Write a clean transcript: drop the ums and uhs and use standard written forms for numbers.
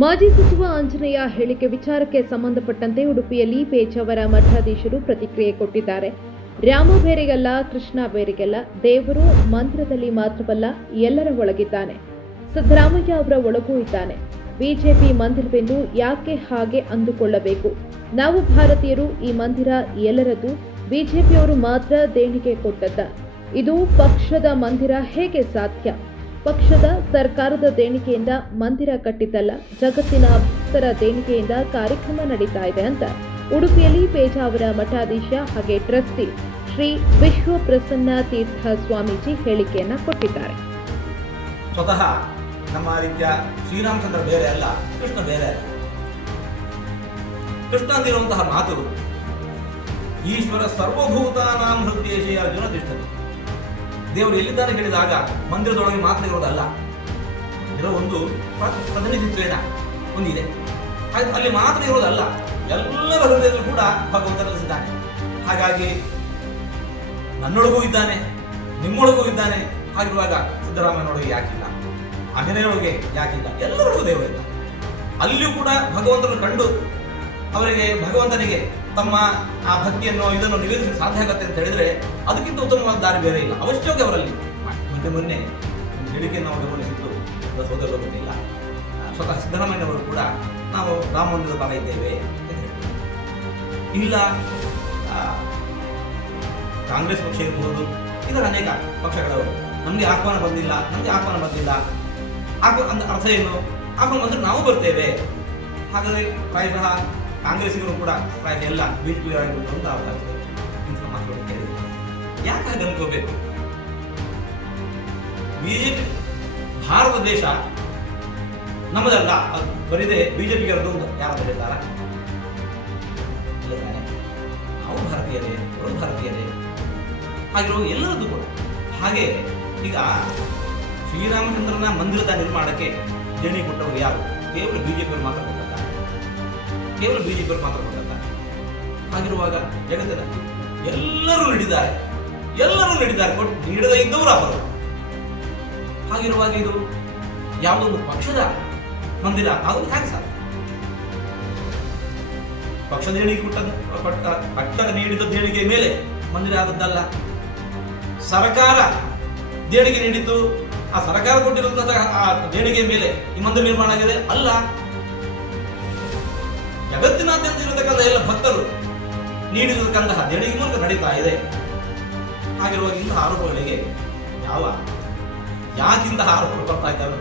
ಮಾಜಿ ಸಚಿವ ಆಂಜನೇಯ ಹೇಳಿಕೆ ವಿಚಾರಕ್ಕೆ ಸಂಬಂಧಪಟ್ಟಂತೆ ಉಡುಪಿಯಲ್ಲಿ ಪೇಜಾವರ ಮಠಾಧೀಶರು ಪ್ರತಿಕ್ರಿಯೆ ಕೊಟ್ಟಿದ್ದಾರೆ. ರಾಮ ಬೇರೆಗಲ್ಲ, ಕೃಷ್ಣ ಬೇರೆಗಲ್ಲ, ದೇವರು ಮಂದಿರದಲ್ಲಿ ಮಾತ್ರವಲ್ಲ ಎಲ್ಲರ ಒಳಗಿದ್ದಾನೆ. ಸಿದ್ದರಾಮಯ್ಯ ಅವರ ಒಳಗೂ ಇದ್ದಾನೆ. ಬಿಜೆಪಿ ಮಂದಿರವೆಂದು ಯಾಕೆ ಹಾಗೆ ಅಂದುಕೊಳ್ಳಬೇಕು? ನಾವು ಭಾರತೀಯರು, ಈ ಮಂದಿರ ಎಲ್ಲರದ್ದು. ಬಿಜೆಪಿಯವರು ಮಾತ್ರ ದೇಣಿಗೆ ಕೊಟ್ಟದ್ದ. ಇದು ಪಕ್ಷದ ಮಂದಿರ ಹೇಗೆ ಸಾಧ್ಯ? ಪಕ್ಷದ ಸರ್ಕಾರದ ದೇಣಿಗೆಯಿಂದ ಮಂದಿರ ಕಟ್ಟಿದ್ದಲ್ಲ, ಜಗತ್ತಿನ ಭಕ್ತರ ದೇಣಿಗೆಯಿಂದ ಕಾರ್ಯಕ್ರಮ ನಡೀತಾ ಇದೆ ಅಂತ ಉಡುಪಿಯಲ್ಲಿ ಪೇಜಾವರ ಮಠಾಧೀಶ ಹಾಗೆ ಟ್ರಸ್ಟಿ ಶ್ರೀ ವಿಶ್ವಪ್ರಸನ್ನ ತೀರ್ಥ ಸ್ವಾಮೀಜಿ ಹೇಳಿಕೆಯನ್ನ ಕೊಟ್ಟಿದ್ದಾರೆ. ಸ್ವತಃ ನಮ್ಮ ರೀತಿಯ ಶ್ರೀರಾಮಚಂದ್ರ ಬೇರೆ ಅಲ್ಲ, ಕೃಷ್ಣ ಬೇರೆ ಅಲ್ಲ. ಕೃಷ್ಣ ಅಂದಿರುವಂತಹ ಮಾತು ಈಶ್ವರ ಸರ್ವಭೂತಾನಾಂ ಹೃದಯೇಶೇ ಅರ್ಜುನ ತಿಷ್ಠತಿ. ದೇವರು ಎಲ್ಲಿದ್ದಾನೆ ಹೇಳಿದಾಗ ಮಂದಿರದೊಳಗೆ ಮಾತ್ರ ಇರೋದಲ್ಲ, ಇರೋ ಒಂದು ಪ್ರತಿನಿಧಿತ್ವೇನ ಒಂದಿದೆ. ಅಲ್ಲಿ ಮಾತ್ರ ಇರೋದಲ್ಲ, ಎಲ್ಲರ ಹೃದಯದಲ್ಲೂ ಕೂಡ ಭಗವಂತ ನೆಲೆಸಿದ್ದಾನೆ. ಹಾಗಾಗಿ ನನ್ನೊಳಗೂ ಇದ್ದಾನೆ, ನಿಮ್ಮೊಳಗೂ ಇದ್ದಾನೆ. ಹಾಗಿರುವಾಗ ಸಿದ್ದರಾಮಯ್ಯನೊಳಗೆ ಯಾಕಿಲ್ಲ, ಆಂಜನೇಯನೊಳಗೆ ಯಾಕಿಲ್ಲ? ಎಲ್ಲರೊಳಗೂ ದೇವರಿಲ್ಲ. ಅಲ್ಲಿಯೂ ಕೂಡ ಭಗವಂತನ ಕಂಡು ಅವರಿಗೆ ಭಗವಂತನಿಗೆ ತಮ್ಮ ಆ ಭಕ್ತಿಯನ್ನು ಇದನ್ನು ನಿವೇದಿಸಲು ಸಾಧ್ಯ ಆಗುತ್ತೆ ಅಂತ ಹೇಳಿದ್ರೆ ಅದಕ್ಕಿಂತ ಉತ್ತಮವಾದ ದಾರಿ ಬೇರೆ ಇಲ್ಲ. ಅವಶ್ಯವಾಗಿ ಅವರಲ್ಲಿ ಮೊನ್ನೆ ಹೇಳಿಕೆಯನ್ನು ನಾವು ಗಮನಿಸಿದ್ದು ಸೋದರರು ಗೊತ್ತಿಲ್ಲ. ಸ್ವತಃ ಸಿದ್ದರಾಮಯ್ಯನವರು ಕೂಡ ನಾವು ರಾಮ ಮಂದಿರದ ಪರ ಇದ್ದೇವೆ ಅಂತ ಹೇಳಿದ್ರು. ಇಲ್ಲ, ಕಾಂಗ್ರೆಸ್ ಪಕ್ಷ ಇರಬಹುದು, ಇದರ ಅನೇಕ ಪಕ್ಷಗಳವರು ನಮಗೆ ಆಹ್ವಾನ ಬಂದಿಲ್ಲ ಅರ್ಥ ಏನು? ಆಹ್ವಾನ ಬಂದರೆ ನಾವು ಬರ್ತೇವೆ. ಹಾಗಾದರೆ ಪ್ರಾಯಶಃ ಕಾಂಗ್ರೆಸ್ಸಿಗರು ಕೂಡ ಪ್ರಾಯಶಃ ಎಲ್ಲ ಬಿಜೆಪಿ ಆಗಿರ್ಬೋದು ಅಂತ ಅವಕಾಶ ಇಂಥ ಮಾತುಗಳನ್ನು ಕೇಳಿದ್ರು. ಯಾಕೆ ಹಾಗೆ ಅನ್ಕೋಬೇಕು? ಬಿಜೆಪಿ ಭಾರತ ದೇಶ ನಮ್ಮದಲ್ಲ, ಬರಿದೆ ಬಿಜೆಪಿಗೆ ಇರೋದು ಯಾರು ಹೇಳ್ತಾರ? ಇಲ್ಲ ತಾನೆ, ನಾವು ಭಾರತೀಯರೇ, ಅವರು ಭಾರತೀಯರೇ ಆಗಿರೋ ಎಲ್ಲರದ್ದು ಕೂಡ. ಹಾಗೆ ಈಗ ಶ್ರೀರಾಮಚಂದ್ರನ ಮಂದಿರದ ನಿರ್ಮಾಣಕ್ಕೆ ದೇಣಿಗೆ ಕೊಟ್ಟವರು ಯಾರು? ಕೇವಲ ಬಿಜೆಪಿಯವರು ಮಾತ್ರ ಕೊಟ್ಟಿದ್ದಾರೆ. ಹಾಗಿರುವಾಗ ಜಗತ್ತಿನ ಎಲ್ಲರೂ ನೀಡಿದ್ದಾರೆ, ಕೊಟ್ಟು ನೀಡದೇ ಇದ್ದವರು ಅವರು. ಹಾಗಿರುವಾಗ ಇದು ಯಾವುದೊಂದು ಪಕ್ಷದ ಮಂದಿರ ಆಗೋದು ಹೇಗೆ ಸಾಧ್ಯ? ಪಕ್ಷ ದೇಣಿಗೆ ಪಕ್ಷ ನೀಡಿದ ದೇಣಿಗೆ ಮೇಲೆ ಮಂದಿರ ಆದದ್ದಲ್ಲ. ಸರ್ಕಾರ ದೇಣಿಗೆ ನೀಡಿದ್ದು, ಆ ಸರ್ಕಾರ ಕೊಟ್ಟಿರುವಂತಹ ಆ ದೇಣಿಗೆ ಮೇಲೆ ಈ ಮಂದಿರ ನಿರ್ಮಾಣ ಆಗಿದೆ ಅಲ್ಲ. ಜಗತ್ತಿನಾದ್ಯಂತ ಇರತಕ್ಕಂಥ ಎಲ್ಲ ಭಕ್ತರು ನೀಡಿರತಕ್ಕಂತಹ ದೇಣಿಗೆ ಮೂಲಕ ನಡೀತಾ ಇದೆ. ಹಾಗಿರುವಾಗ ಇಂತಹ ಆರೋಪಗಳಿಗೆ ಯಾಕಿಂತಹ ಆರೋಪಗಳು ಬರ್ತಾ ಇದ್ದಾರೆ?